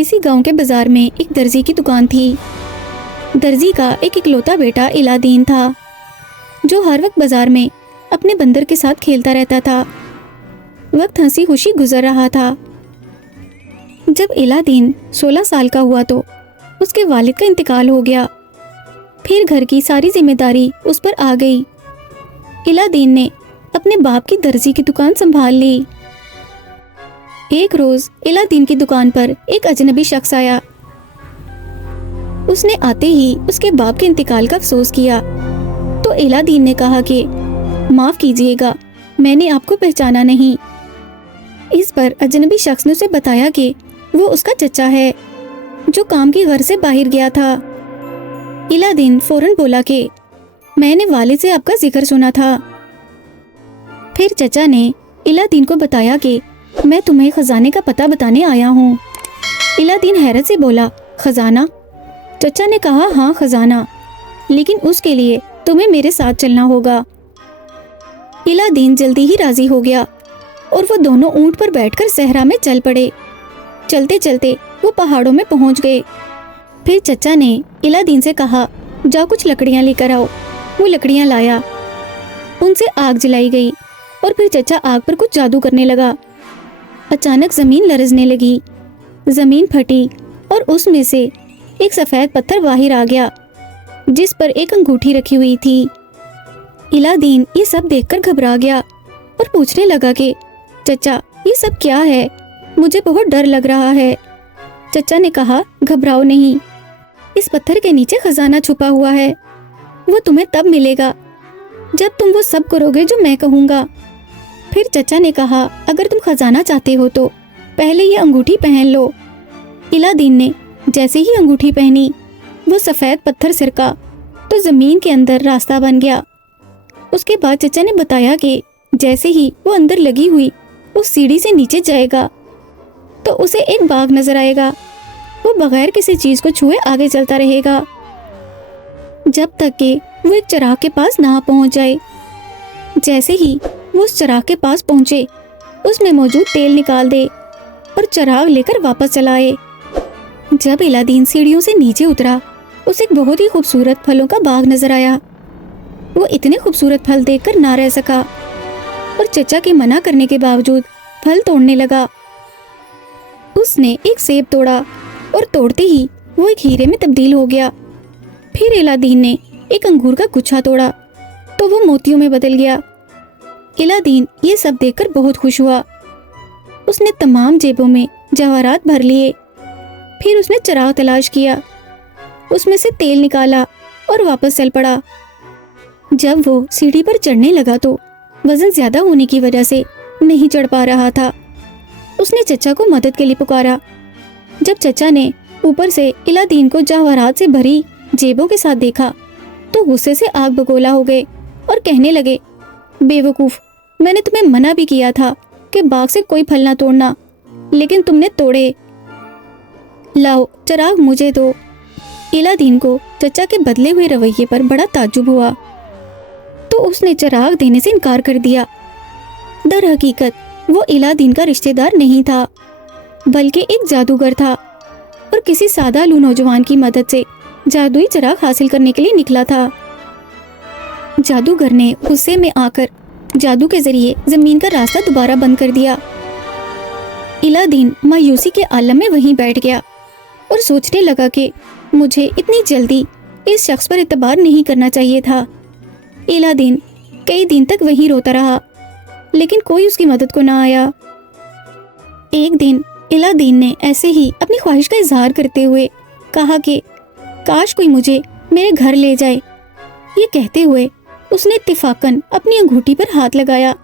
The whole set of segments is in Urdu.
اسی گاؤں کے بازار میں ایک درزی کی دکان تھی۔ درزی کا ایک اکلوتا بیٹا الہ دین تھا جو ہر وقت بازار میں اپنے بندر کے ساتھ کھیلتا رہتا تھا۔ وقت ہنسی خوشی گزر رہا تھا۔ جب الہ دین 16 سال کا ہوا تو اس کے والد کا انتقال ہو گیا۔ پھر گھر کی ساری ذمہ داری اس پر آ گئی۔ الہ دین نے اپنے باپ کی درزی کی دکان سنبھال لی۔ ایک روز الہ دین کی دکان پر ایک اجنبی شخص آیا۔ اس نے آتے ہی اس کے باپ کے انتقال کا افسوس کیا تو الہ دین نے کہا کہ معاف کیجیے گا، میں نے آپ کو پہچانا نہیں۔ اس پر اجنبی شخص نے اسے بتایا کہ وہ اس کا چچا ہے جو کام کی غرض سے باہر گیا تھا۔ الہ دین فوراً بولا کہ میں نے والد سے آپ کا ذکر سنا تھا۔ پھر چچا نے الہ دین کو بتایا کہ میں تمہیں خزانے کا پتہ بتانے آیا ہوں۔ الہ دین حیرت سے بولا، خزانہ؟ چچا نے کہا ہاں خزانہ، لیکن اس کے لیے تمہیں میرے ساتھ چلنا ہوگا۔ الہ دین جلدی ہی راضی ہو گیا اور وہ دونوں اونٹ پر بیٹھ کر صحرا میں چل پڑے۔ چلتے چلتے وہ پہاڑوں میں پہنچ گئے۔ پھر چچا نے الہ دین سے کہا جاؤ کچھ لکڑیاں لے کر آؤ۔ وہ لکڑیاں لایا، ان سے آگ جلائی گئی اور پھر چچا آگ پر کچھ جادو کرنے لگا۔ اچانک زمین لرزنے لگی، زمین پھٹی اور اس میں سے ایک سفید پتھر باہر آ گیا جس پر ایک انگوٹھی رکھی ہوئی تھی۔ الہ دین یہ سب دیکھ کر گھبرا گیا اور پوچھنے لگا کہ چچا یہ سب کیا ہے؟ مجھے بہت ڈر لگ رہا ہے۔ چچا نے کہا گھبراؤ نہیں، اس پتھر کے نیچے خزانہ چھپا ہوا ہے، وہ تمہیں تب ملے گا جب تم وہ سب کرو گے جو میں کہوں گا۔ پھر چچا نے کہا اگر تم خزانہ چاہتے ہو تو پہلے یہ انگوٹھی پہن لو۔ الہ دین نے جیسے ہی انگوٹھی پہنی وہ سفید پتھر سرکا تو زمین کے اندر راستہ بن گیا۔ اس کے بعد چچا نے بتایا کہ جیسے ہی وہ اندر لگی ہوئی اس سیڑھی سے نیچے جائے گا تو اسے ایک باغ نظر آئے گا۔ وہ بغیر کسی چیز کو چھوئے آگے چلتا رہے گا جب تک کہ وہ ایک چراغ کے پاس نہ پہنچ جائے۔ جیسے ہی وہ اس چراغ کے پاس پہنچے اس میں موجود تیل نکال دے اور چراغ لے کر واپس چلائے۔ جب الہ دین سیڑھیوں سے نیچے اترا اسے ایک بہت ہی خوبصورت پھلوں کا باغ نظر آیا۔ وہ اتنے خوبصورت پھل دیکھ کر نہ رہ سکا اور چچا کے منع کرنے کے باوجود پھل توڑنے لگا۔ اس نے ایک سیب توڑا اور توڑتے ہی وہ ایک ہیرے میں تبدیل ہو گیا۔ پھر الہ دین نے ایک انگور کا گچھا توڑا تو وہ موتیوں میں بدل گیا۔ الہ دین یہ سب دیکھ کر بہت خوش ہوا۔ اس نے تمام جیبوں میں جواہرات بھر لیے۔ پھر اس نے چراغ تلاش کیا، اس میں سے تیل نکالا اور واپس چل پڑا۔ جب وہ سیڑھی پر چڑھنے لگا تو وزن زیادہ ہونے کی وجہ سے نہیں چڑھ پا رہا تھا۔ اس نے چچا کو مدد کے لیے پکارا۔ جب چچا نے اوپر سے الہ دین کو جواہرات سے بھری جیبوں کے ساتھ دیکھا تو غصے سے آگ بگولا ہو گئے اور کہنے لگے بے وقوف، میں نے تمہیں منع بھی کیا تھا کہ باغ سے کوئی پھل نہ توڑنا، لیکن تم نے توڑے۔ لاؤ چراغ مجھے دو۔ الہ دین کو چچا کے بدلے ہوئے رویے پر بڑا تعجب ہوا تو اس نے چراغ دینے سے انکار کر دیا۔ در حقیقت وہ الہ دین کا رشتہ دار نہیں تھا بلکہ ایک جادوگر تھا اور کسی سادہ لو نوجوان کی مدد سے جادوئی چراغ حاصل کرنے کے لیے نکلا تھا۔ جادوگر نے غصے میں آ کر جادو کے ذریعے زمین کا راستہ دوبارہ بند کر دیا۔ الہ دین مایوسی کے عالم میں وہیں بیٹھ گیا اور سوچنے لگا کہ مجھے اتنی جلدی اس شخص پر اعتبار نہیں کرنا چاہیے تھا۔ الہ دین کئی دن تک وہیں روتا رہا لیکن کوئی اس کی مدد کو نہ آیا۔ ایک دن الہ دین نے ایسے ہی اپنی خواہش کا اظہار کرتے ہوئے کہا کہ کاش کوئی مجھے میرے گھر لے جائے۔ یہ کہتے ہوئے اس نے اتفاقاً اپنی انگوٹھی پر ہاتھ لگایا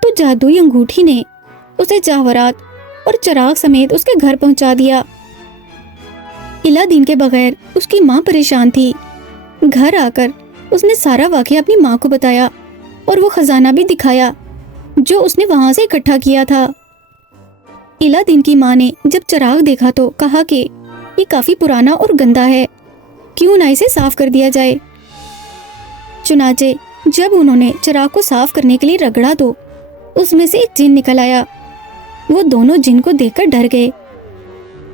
تو جادوئی انگوٹھی نے اسے جواہرات اور چراغ سمیت اس کے گھر پہنچا دیا۔ الہ دین کے بغیر اس کی ماں پریشان تھی۔ گھر آ کر اس نے سارا واقعہ اپنی ماں کو بتایا اور وہ خزانہ بھی دکھایا جو اس نے وہاں سے اکٹھا کیا تھا۔ الہ دین کی ماں نے جب چراغ دیکھا تو کہا کہ یہ کافی پرانا اور گندا ہے، کیوں نہ اسے صاف کر دیا جائے۔ چنانچہ جب انہوں نے چراغ کو صاف کرنے کے لیے رگڑا تو اس میں سے ایک جن نکل آیا۔ وہ دونوں جن کو دیکھ کر ڈر گئے۔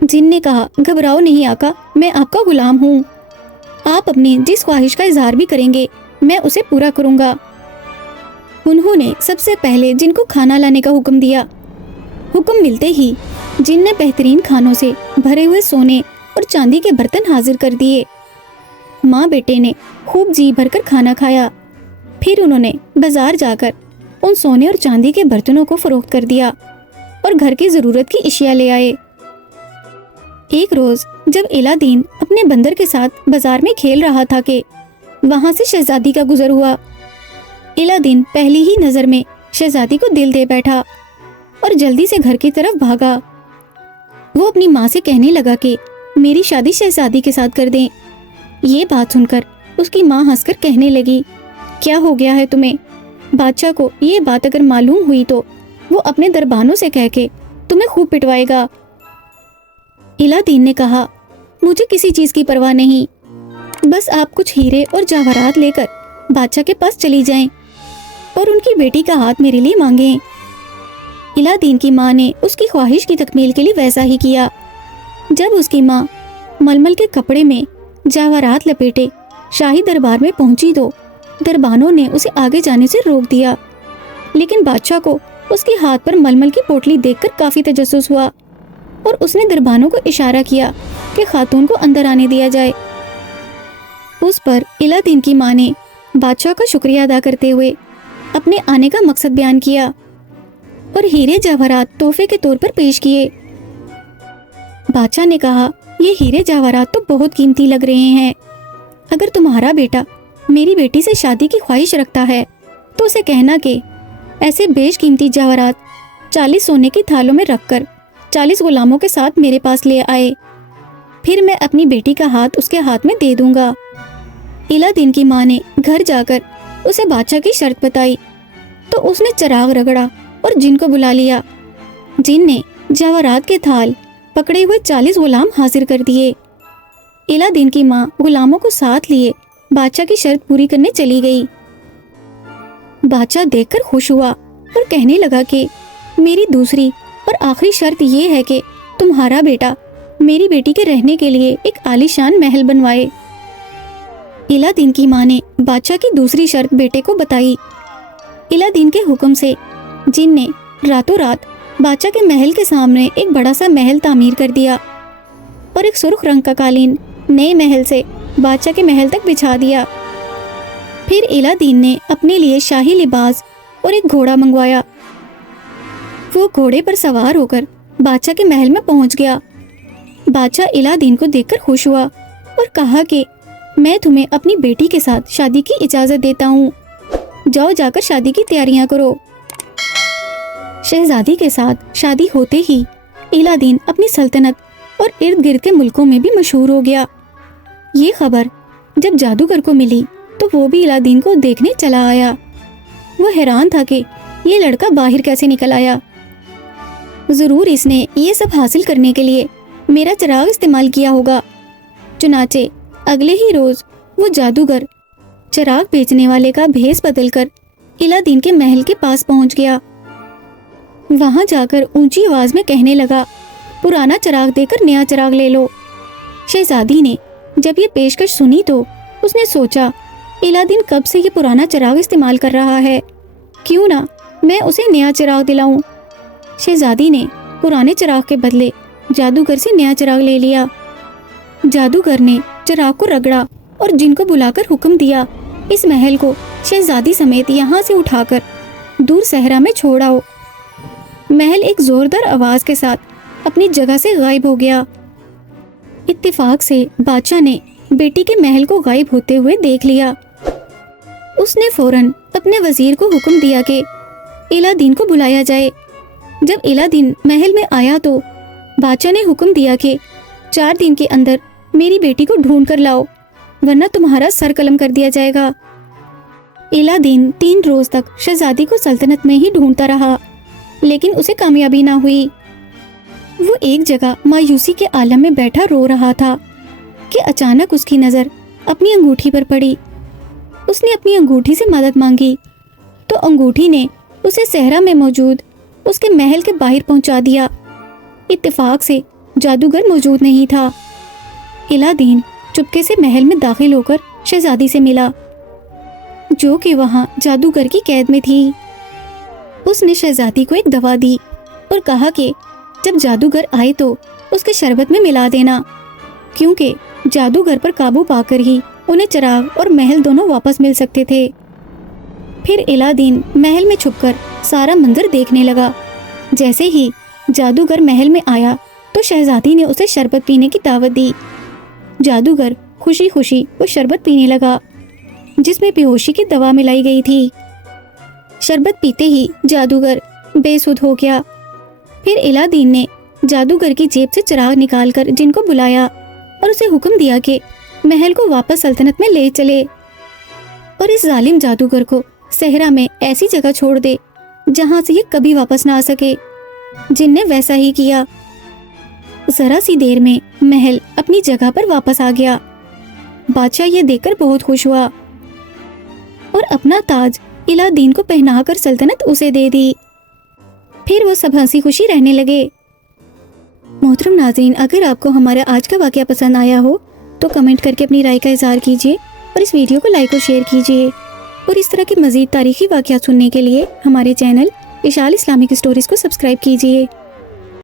جن نے کہا گھبراؤ نہیں آقا، میں آپ کا غلام ہوں، آپ اپنی جس خواہش کا اظہار بھی کریں گے میں اسے پورا کروں گا۔ انہوں نے سب سے پہلے جن کو کھانا لانے کا حکم دیا۔ حکم ملتے ہی جن نے بہترین کھانوں سے بھرے ہوئے سونے اور چاندی کے برتن حاضر کر دیے۔ ماں بیٹے نے خوب جی بھر کر کھانا کھایا، پھر انہوں نے بازار جا کر ان سونے اور چاندی کے برتنوں کو فروخت کر دیا اور گھر کی ضرورت کی اشیاء لے آئے۔ ایک روز جب الہ دین اپنے بندر کے ساتھ بازار میں کھیل رہا تھا کہ وہاں سے شہزادی کا گزر ہوا۔ الہ دین پہلی ہی نظر میں شہزادی کو دل دے بیٹھا اور جلدی سے گھر کی طرف بھاگا۔ وہ اپنی ماں سے کہنے لگا کہ میری شادی شہزادی کے ساتھ کر دیں۔ یہ بات سن کر اس کی ماں ہنس کر کہنے لگی، کیا ہو گیا ہے تمہیں؟ بادشاہ کو یہ بات اگر معلوم ہوئی تو وہ اپنے دربانوں سے کہہ کے تمہیں خوب پٹوائے گا۔ الہ دین نے کہا، مجھے کسی چیز کی پرواہ نہیں، بس آپ کچھ ہیرے اور جواہرات لے کر بادشاہ کے پاس چلی جائیں اور ان کی بیٹی کا ہاتھ میرے لیے مانگیں۔ الہ دین کی ماں نے اس کی خواہش کی تکمیل کے لیے ویسا ہی کیا۔ جب اس کی ماں ململ کے کپڑے میں جواہرات لپیٹے شاہی دربار میں پہنچی تو دربانوں نے اسے آگے جانے سے روک دیا، لیکن بادشاہ کو اس کے ہاتھ پر ململ کی پوٹلی دیکھ کر کافی تجسس ہوا اور اس نے دربانوں کو اشارہ کیا کہ خاتون کو اندر آنے دیا جائے۔ اس پر الہ دین کی ماں نے بادشاہ کا شکریہ ادا کرتے ہوئے اپنے آنے کا مقصد بیان کیا اور ہیرے جواہرات تحفے کے طور پر پیش کیے۔ بادشاہ نے کہا، یہ ہیرے جواہرات تو بہت قیمتی لگ رہے ہیں، اگر تمہارا بیٹا میری بیٹی سے شادی کی خواہش رکھتا ہے تو اسے کہنا کہ ایسے بیش قیمتی جواہرات 40 سونے کی تھالوں میں رکھ کر 40 غلاموں کے ساتھ میرے پاس لے آئے، پھر میں اپنی بیٹی کا ہاتھ اس کے ہاتھ میں دے دوں گا۔ الہ دین کی ماں نے گھر جا کر اسے بادشاہ کی شرط بتائی تو اس نے چراغ رگڑا اور جن کو بلا لیا۔ جن نے جواہرات کے تھال پکڑے ہوئے 40 غلام حاضر کر دیے۔ الہ دین کی ماں غلاموں کو ساتھ لیے بادشاہ کی شرط پوری کرنے چلی گئی۔ بادشاہ دیکھ کر خوش ہوا اور کہنے لگا کہ میری دوسری اور آخری شرط یہ ہے کہ تمہارا بیٹا میری بیٹی کے رہنے کے لیے ایک عالیشان محل بنوائے۔ الہ دین کی ماں نے بادشاہ کی دوسری شرط بیٹے کو بتائی۔ الہ دین کے حکم سے جن نے راتوں رات بادشاہ کے محل کے سامنے ایک بڑا سا محل تعمیر کر دیا اور ایک سرخ رنگ کا قالین نئے محل سے بادشاہ کے محل تک بچھا دیا۔ پھر الہ دین نے اپنے لیے شاہی لباس اور ایک گھوڑا منگوایا۔ وہ گھوڑے پر سوار ہو کر بادشاہ کے محل میں پہنچ گیا۔ بادشاہ الہ دین کو دیکھ کر خوش ہوا اور کہا کہ میں تمہیں اپنی بیٹی کے ساتھ شادی کی اجازت دیتا ہوں، جاؤ جا کر شادی کی تیاریاں کرو۔ شہزادی کے ساتھ شادی ہوتے ہی الہ دین اپنی سلطنت اور ارد گرد کے ملکوں میں بھی مشہور ہو گیا۔ یہ خبر جب جادوگر کو ملی تو وہ بھی الہ دین کو دیکھنے چلا آیا۔ وہ حیران تھا کہ یہ لڑکا باہر کیسے نکل آیا، ضرور اس نے یہ سب حاصل کرنے کے لیے میرا چراغ استعمال کیا ہوگا۔ چنانچہ اگلے ہی روز وہ جادوگر چراغ بیچنے والے کا بھیس بدل کر الہ دین کے محل کے پاس پہنچ گیا۔ وہاں جا کر اونچی آواز میں کہنے لگا، پرانا چراغ دے کر نیا چراغ لے لو۔ شہزادی نے جب یہ پیشکش سنی تو اس نے سوچا، الہ دین کب سے یہ پرانا چراغ استعمال کر رہا ہے، کیوں نہ میں اسے نیا چراغ دلاؤں۔ شہزادی نے پرانے چراغ کے بدلے جادوگر سے نیا چراغ لے لیا۔ جادوگر نے چراغ کو رگڑا اور جن کو بلا کر حکم دیا، اس محل کو شہزادی سمیت یہاں سے اٹھا کر دور صحرا میں چھوڑ آؤ۔ محل ایک زوردار آواز کے ساتھ اپنی جگہ سے غائب ہو گیا۔ اتفاق سے بادشاہ نے بیٹی کے محل کو غائب ہوتے ہوئے دیکھ لیا۔ اس نے فوراً اپنے وزیر کو حکم دیا کہ الہ دین کو بلایا جائے۔ جب الہ دین محل میں آیا تو بادشاہ نے حکم دیا کہ 4 دن کے اندر میری بیٹی کو ڈھونڈ کر لاؤ، ورنہ تمہارا سر قلم کر دیا جائے گا۔ الہ دین 3 روز تک شہزادی کو سلطنت میں ہی ڈھونڈتا رہا، لیکن اسے کامیابی نہ ہوئی۔ وہ ایک جگہ مایوسی کے عالم میں بیٹھا رو رہا تھا کہ اچانک اس کی نظر اپنی انگوٹھی پر پڑی۔ اس نے اپنی انگوٹھی سے مدد مانگی تو انگوٹھی نے اسے صحرا میں موجود اس کے محل کے باہر پہنچا دیا۔ اتفاق سے جادوگر موجود نہیں تھا۔ الادین چپکے سے محل میں داخل ہو کر شہزادی سے ملا، جو کہ وہاں جادوگر کی قید میں تھی۔ اس نے شہزادی کو ایک دوا دی اور کہا کہ جب جادوگر آئے تو اس کے شربت میں ملا دینا، کیونکہ جادوگر پر قابو پا کر ہی انہیں چراغ اور محل دونوں واپس مل سکتے تھے۔ پھر الادین محل میں چھپ کر سارا منظر دیکھنے لگا۔ جیسے ہی جادوگر محل میں آیا تو شہزادی نے اسے شربت پینے کی دعوت دی۔ جادوگر خوشی خوشی وہ شربت پینے لگا جس میں بے ہوشی کی دوا ملائی گئی تھی۔ شربت پیتے ہی جادوگر بے سدھ ہو گیا۔ پھر الادین نے جادوگر کی جیب سے چراغ نکال کر جن کو بلایا اور اسے حکم دیا کہ محل کو واپس سلطنت میں لے چلے اور اس ظالم جادوگر کو صحرا میں ایسی جگہ چھوڑ دے جہاں سے یہ کبھی واپس نہ آ سکے۔ جن نے ویسا ہی کیا۔ ذرا سی دیر میں محل اپنی جگہ پر واپس آ گیا۔ بادشاہ یہ دیکھ کر بہت خوش ہوا اور اپنا تاج الادین کو پہنا کر سلطنت اسے دے دی۔ پھر وہ سب ہنسی خوشی رہنے لگے۔ محترم ناظرین، اگر آپ کو ہمارا آج کا واقعہ پسند آیا ہو تو کمنٹ کر کے اپنی رائے کا اظہار کیجیے اور اس ویڈیو کو لائک اور شیئر کیجیے، اور اس طرح کے مزید تاریخی واقعات سننے کے لیے ہمارے چینل اشال اسلامک اسٹوریز کو سبسکرائب کیجیے۔